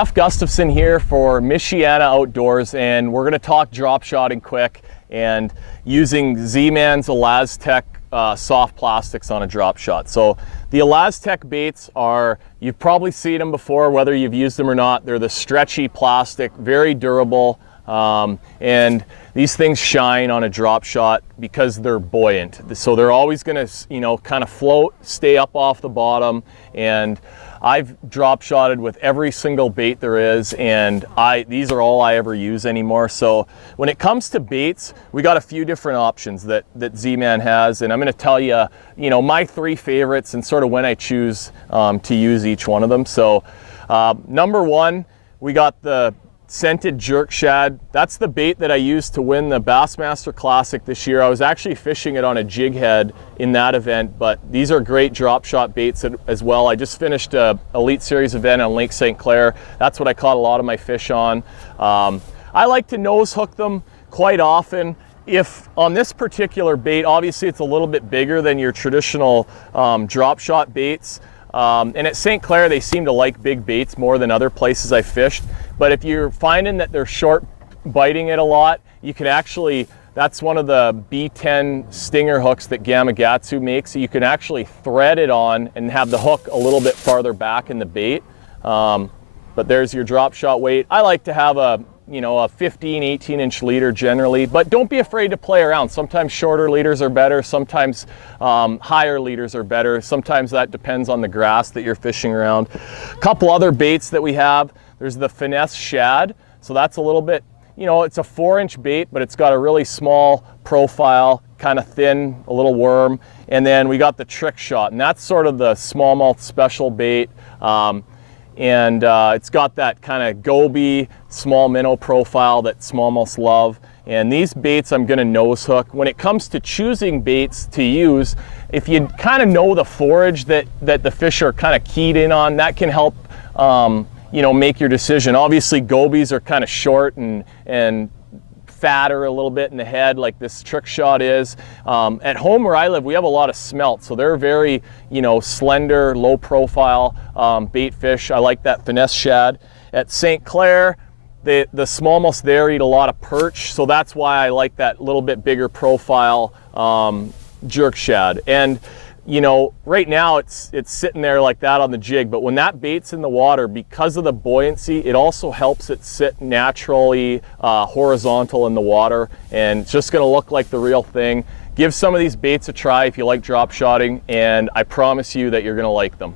Jeff Gustafson here for Michiana Outdoors, and we're going to talk drop shotting quick and using Z-Man's ElasTech soft plastics on a drop shot. So the ElasTech baits are, you've probably seen them before, whether you've used them or not. They're the stretchy plastic, very durable, and these things shine on a drop shot because they're buoyant. So they're always going to, kind of float, stay up off the bottom. And I've drop shotted with every single bait there is, and these are all I ever use anymore. So when it comes to baits, we got a few different options that Z-Man has, and I'm going to tell you, my three favorites and sort of when I choose to use each one of them. So number one, we got the scented jerk shad. That's the bait that I used to win the Bassmaster Classic this year. I was actually fishing it on a jig head in that event, but these are great drop shot baits as well. I just finished a Elite Series event on Lake St. Clair. That's what I caught a lot of my fish on. I like to nose hook them quite often. If on this particular bait, obviously it's a little bit bigger than your traditional drop shot baits. And at St. Clair, they seem to like big baits more than other places I fished. But if you're finding that they're short biting it a lot, you can actually, that's one of the B10 stinger hooks that Gamakatsu makes. So you can actually thread it on and have the hook a little bit farther back in the bait. But there's your drop shot weight. I like to have a 15, 18-inch leader generally, but don't be afraid to play around. Sometimes shorter leaders are better, sometimes higher leaders are better. Sometimes that depends on the grass that you're fishing around. A couple other baits that we have, there's the finesse shad. So that's a little bit, it's a 4-inch bait, but it's got a really small profile, kind of thin, a little worm. And then we got the trick shot, and that's sort of the smallmouth special bait. And it's got that kind of goby, small minnow profile that smallmouths love. And these baits I'm gonna nose hook. When it comes to choosing baits to use, if you kind of know the forage that the fish are kind of keyed in on, that can help make your decision. Obviously gobies are kind of short and fatter a little bit in the head like this trick shot is. At home where I live, we have a lot of smelt, so they're very slender, low profile bait fish. I like that finesse shad. At St. Clair, the smallmouths there eat a lot of perch, so that's why I like that little bit bigger profile jerk shad. And right now it's sitting there like that on the jig, but when that bait's in the water, because of the buoyancy, it also helps it sit naturally horizontal in the water, and it's just going to look like the real thing. Give some of these baits a try if you like drop shotting, and I promise you that you're going to like them.